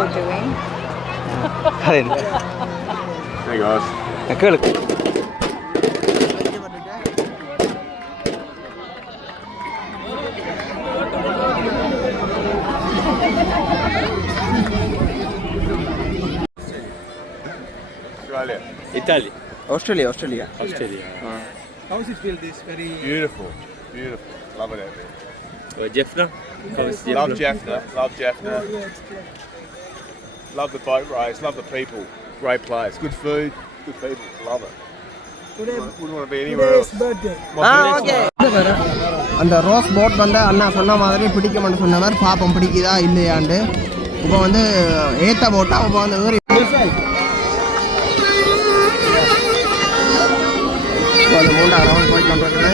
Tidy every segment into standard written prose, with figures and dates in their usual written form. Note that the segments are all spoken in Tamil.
you're doing? Hey guys. Good. Australia. Italy. Australia. How does it feel? This very beautiful. Love it out there. Jaffna. Love Jaffna. Love the boat race. Love the people. Great place. Good food. Good people. Love it. Wouldn't want to be anywhere else. Okay. அந்த ரோஸ் போட் வந்து அண்ணா சொன்ன மாதிரி பிடிக்கும்னு சொன்னவர் பாப்போம் பிடிக்குதா இல்லையாண்டு. இப்போ வந்து ஏத்த போட்டா இப்போ வந்து ஏறி அந்த மூணாவது ரவுண்ட் போயிட்டு வந்துருக்குது.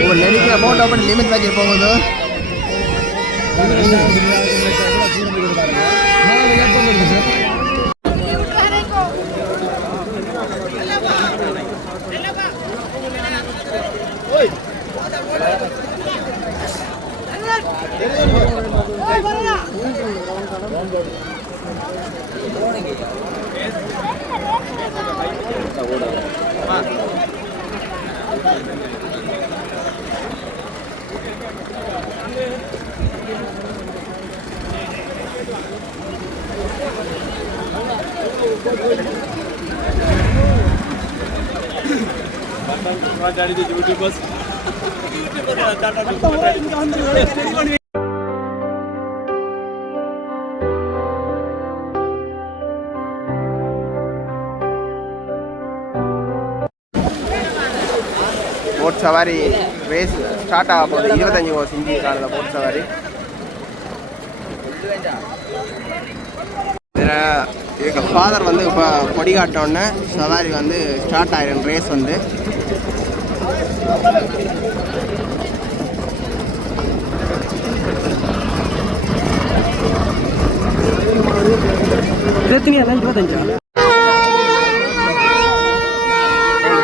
இப்போ நெடிக்கிற போட் அப்படி லிமிட் வச்சு போகுது. போட் சவாரி ரேஸ் ஸ்டார்ட் ஆக போகுது. 25 ஓவர் இஞ்சி காலத்தில் போட் சவாரி. இதில் எங்கள் ஃபாதர் வந்து இப்போ கொடி காட்டோன்னே சவாரி வந்து ஸ்டார்ட் ஆயிரும். ரேஸ் வந்து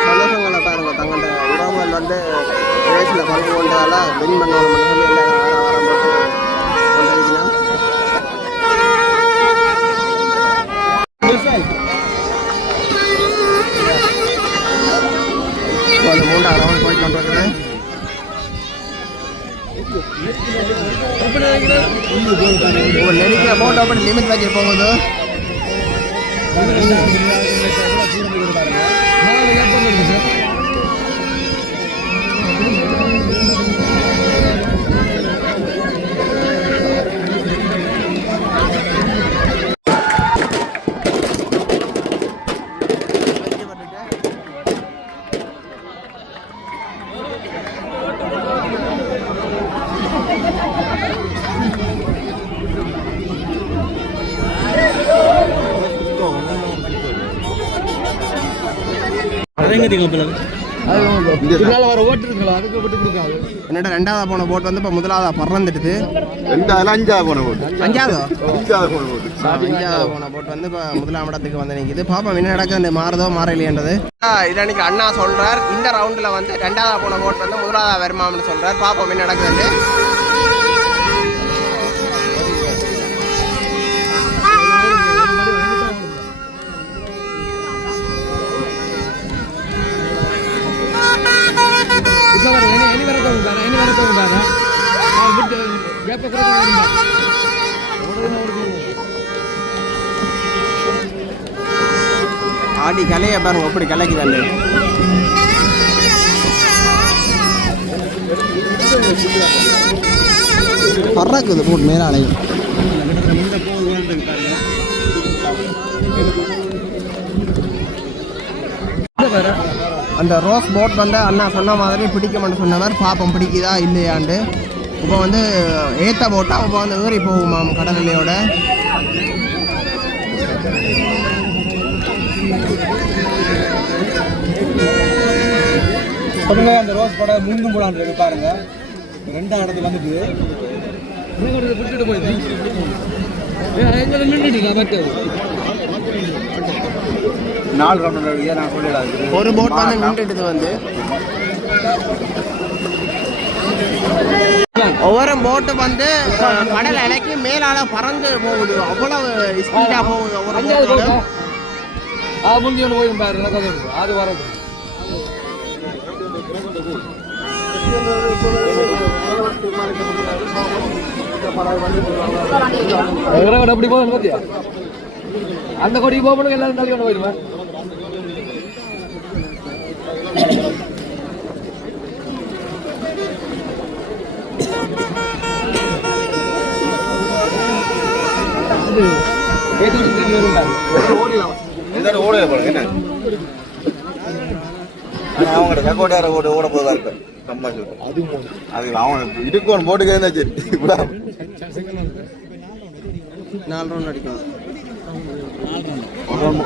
சந்தோஷங்களை பாருங்க. தங்களோட உறவுகள் வந்து ரேஸில் பங்கு கொண்டதால வின் பண்ணணும் சொல்லி எல்லாரும் வாரம் போட்டு கொண்டிருக்கணும். அந்த மூன்றாவது ரவுண்ட் போயிட்டு வந்துருக்குது. இப்போ நெடிக்கிற போட் அப்படி லிமிட் வச்சு போகுது. என்னடா ரெண்டாவது போன போட் வந்து இப்போ முதலாவதா பறந்துடுது. அஞ்சாவது போன போட்டு போன போட் வந்து இப்போ முதலாம் இடத்துக்கு வந்து நிற்கிது. பாப்பா என்ன நடக்குது, மாறுதோ மாறலையன்றது. இதில் இன்னைக்கு அண்ணா சொல்றார் இந்த ரவுண்டில் வந்து ரெண்டாவது போன போட் வந்து முதலாவதா வருமானு சொல்றார். பாப்பா என்ன நடக்குது. ஆடி கலையை பாருங்க எப்படி கலைக்குதாண்டு. பறக்குது போட் மேலாலையும். அந்த ரோஸ் போட் வந்து அண்ணா சொன்ன மாதிரி பிடிக்கும்னு சொன்னவர் பாப்போம் பிடிக்குதா இல்லையாண்டு. இப்போ வந்து ஏத்த போட்டா இப்போ வந்து ஏறி போகுமாம் கடலையோட. அந்த ரோஸ் போட முன்னும் போலான்னு பாருங்க. ரெண்டாம் இடத்துக்கு வந்துட்டு ஒரு போட் வந்து நின்றுட்டு வந்து ஒவ்வொரு போட்டு வந்து கடல் அலைக்கு மேலால பறந்து போகுது, அவ்வளவு ஸ்பீடா போகுது ஒவ்வொரு போட்டும். முந்தி ஒன்று போய் பாரு அது வரது அப்படி போதும் பார்த்தியா, அந்த கொடிக்கு போகணும் எல்லாரும் தள்ளி கொண்டு போயிடுவேன். ஓட போதா இருக்கு அவன் இடுக்கோன் போட்டுக்கே சரி 4 ரவுண்ட் அடிக்கணும்.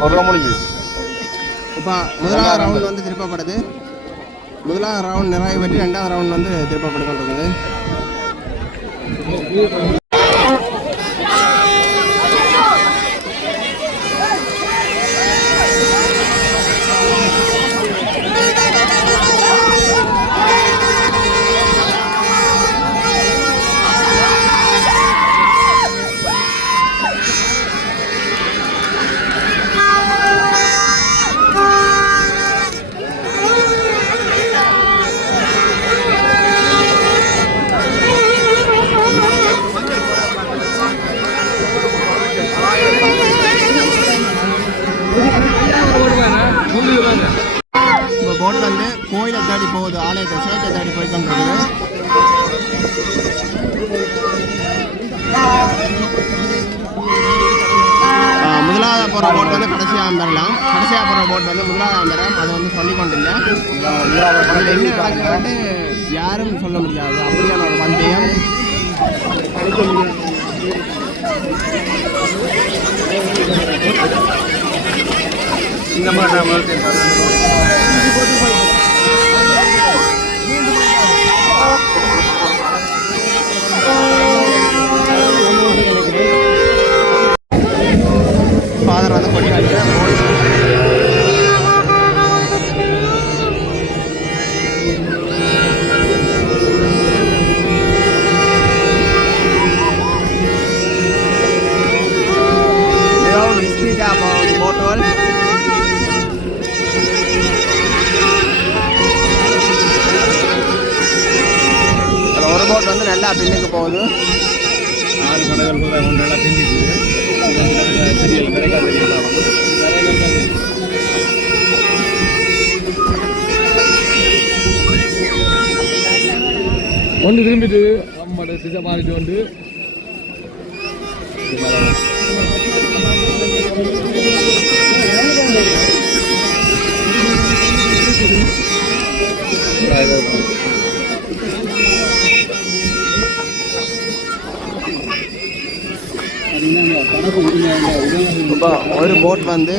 ஒரு முடிஞ்சு. இப்போ முதலாவது ரவுண்ட் வந்து திருப்பப்படுது. முதலாவது ரவுண்ட் நிறைய பெற்று 2வது ரவுண்ட் வந்து திருப்பப்பட்டு கொண்டிருக்குது. இப்போ போட் வந்து கோயிலை தேடி போகுது, ஆலயத்தை சேர்த்தை தேடி போய் கொண்டிருக்குது. முதலாவது போகிற போட் வந்து கடைசியாக பெறலாம். கடைசியாக போகிற போட் வந்து முதலாவது பெறம், அதை வந்து சொல்லிக்கொண்டில்லை. அதில் என்ன நடக்குதுன்னு யாரும் சொல்ல முடியாது. அப்படியான ஒரு பந்தயம் இந்த மாதிரி ஃபாதர் வந்து கொடி காட்டுறேன். போட்டோல் ஒரு போட் வந்து நல்லா பின்னுக்கு போகுது. 6 படங்கள் கூட நல்லா பின்னிட்டு ஒன்று திரும்பிட்டு நம்மளோட சிசை மாறிட்டு வந்து இப்போ ஒரு போட் வந்து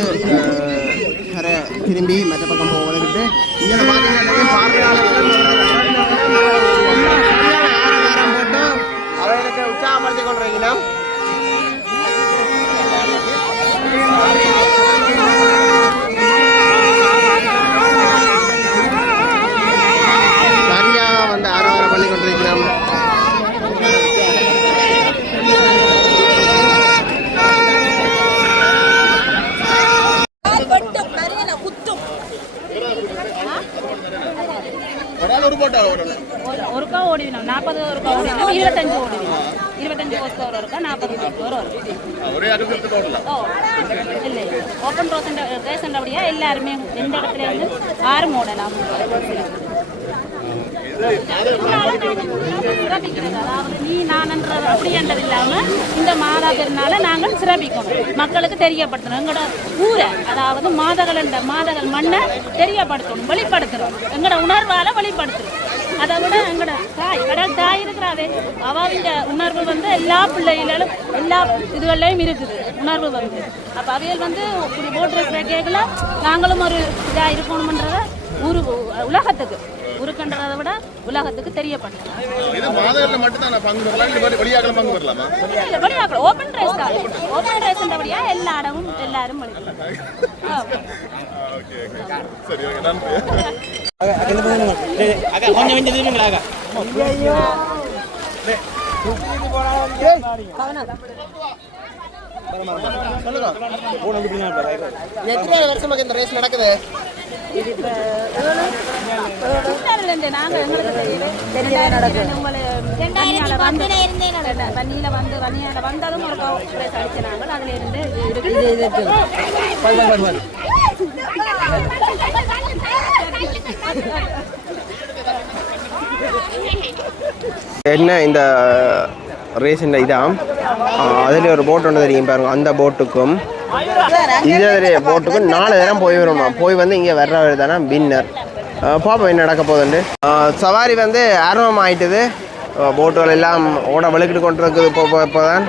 கரை திரும்பி மற்ற பக்கம் போகிறதுக்கிட்டு இங்கே பார்த்தீங்கன்னா பார்வையாளர்கள் போட்டு அவர்களுக்கு உற்சாகப்படுத்தி கொண்டிருக்கீங்கன்னா சரியாக வந்து ஆரவாரம் பண்ணி கொண்டிருக்கிறோம். ஒருக்கா ஓடிவிடும் 40 ஒருக்கா ஓடிவிடும் 25 ஓடிவிடும் 25 கோஸ்க்கு ஒருக்கா 40 கோஸ்க்கு இல்லை ஓப்பன் ரேஷன் அப்படியா எல்லாருமே எந்த இடத்துல வந்து 6 ஓடலாம். சிறப்பிக்கிறது அதாவது நீ நான்ன்றது அப்படின்றது இல்லாமல் இந்த மாதா பெருநாளை நாங்கள் சிறப்பிக்கணும், மக்களுக்கு தெரியப்படுத்தணும். எங்களோட ஊரை அதாவது மாதகள் மண்ணை தெரியப்படுத்தணும், வெளிப்படுத்தணும், எங்களோட உணர்வால் வெளிப்படுத்தணும். அதை விட எங்களோட கடல் தாய் இருக்கிறாவே அவாவின் உணர்வு வந்து எல்லா பிள்ளைகளும் எல்லா இதுகள்லையும் இருக்குது உணர்வு வந்து. அப்போ அவைகள் வந்து இப்படி போட்டு கேட்கல நாங்களும் ஒரு இதாக இருக்கணும்ன்றத உலகத்துக்கு உருக்கன்றதை விட உலகத்துக்கு தெரியப்படுத்தலாம். வெளியாக்கலாம் ஓப்பன் ரேஸ் தான். ஓப்பன் ரேஸ்ன்றபடியா எல்லா இடமும் எல்லாரும் எத்தனை வருஷமாக இந்த ரேஸ் நடக்குது? நாங்கள் எங்களுக்கு தெரியாது நடக்குது. வன்னியில் வந்து வன்னியால் வந்ததும் ஒரு ரேஸ் அடிச்சினாங்க. அதில் இருந்து என்ன இந்த ரேஸின் இதான் அதில் ஒரு போட் ஒன்று தெரியும் பாருங்க. அந்த போட்டுக்கும் இந்த போட்டுக்கும் 4 தரம் போய் வரணும். போய் வந்து இங்கே வர்றவர் தானே வின்னர். பாப்போம் என்ன நடக்க போகுதுண்டு. சவாரி வந்து ஆரம்பம் ஆயிட்டுது. போட்டுகள் எல்லாம் ஓட வழுக்கிட்டு கொண்டு இருக்குது. இப்போ தான்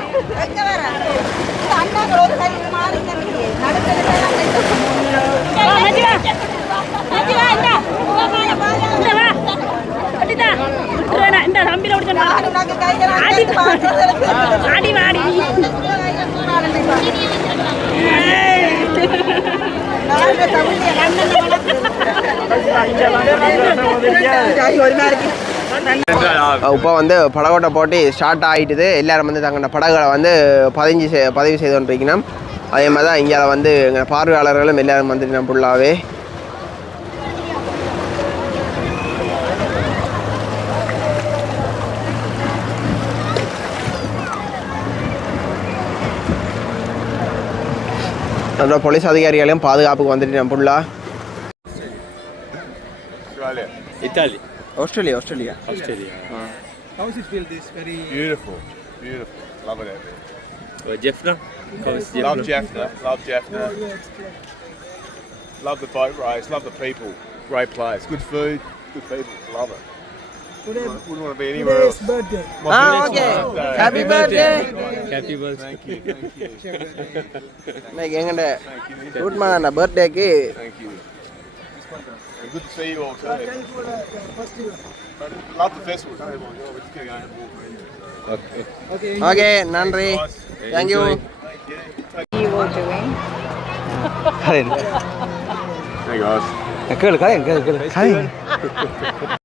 இந்த தம்பியில் அடி வாடி இப்போ வந்து படகோட்டை போட்டி ஸ்டார்ட் ஆகிட்டுது. எல்லோரும் வந்து தங்களோட படகுகளை வந்து பதிவு செய்து கொண்டிருக்கணும். அதே மாதிரி தான் இங்கே வந்து எங்கள் பார்வையாளர்களும் எல்லோரும் வந்துட்டு ஃபுல்லாகவே நம்ம போலீஸ் அதிகாரிகளையும் பாதுகாப்புக்கு வந்துட்டு ஃபுல்லாக. Italy. Australia. How does it feel this very... Beautiful. Love it out there. Jeffna. Love Jeffna. Love the boat race. Love the people. Great place. Good food. Good people. Love it. Wouldn't want to be anywhere else. birthday. Okay happy birthday. Happy birthday. Thank you. இன்னைக்கு எங்கண்ட ரூட்மான பர்த்டேக்கு. Thank you. Good to see you all too. Love the festival. We're just going to go and walk. Okay நன்றி. Thank you. You were doing. Hey guys. கேளு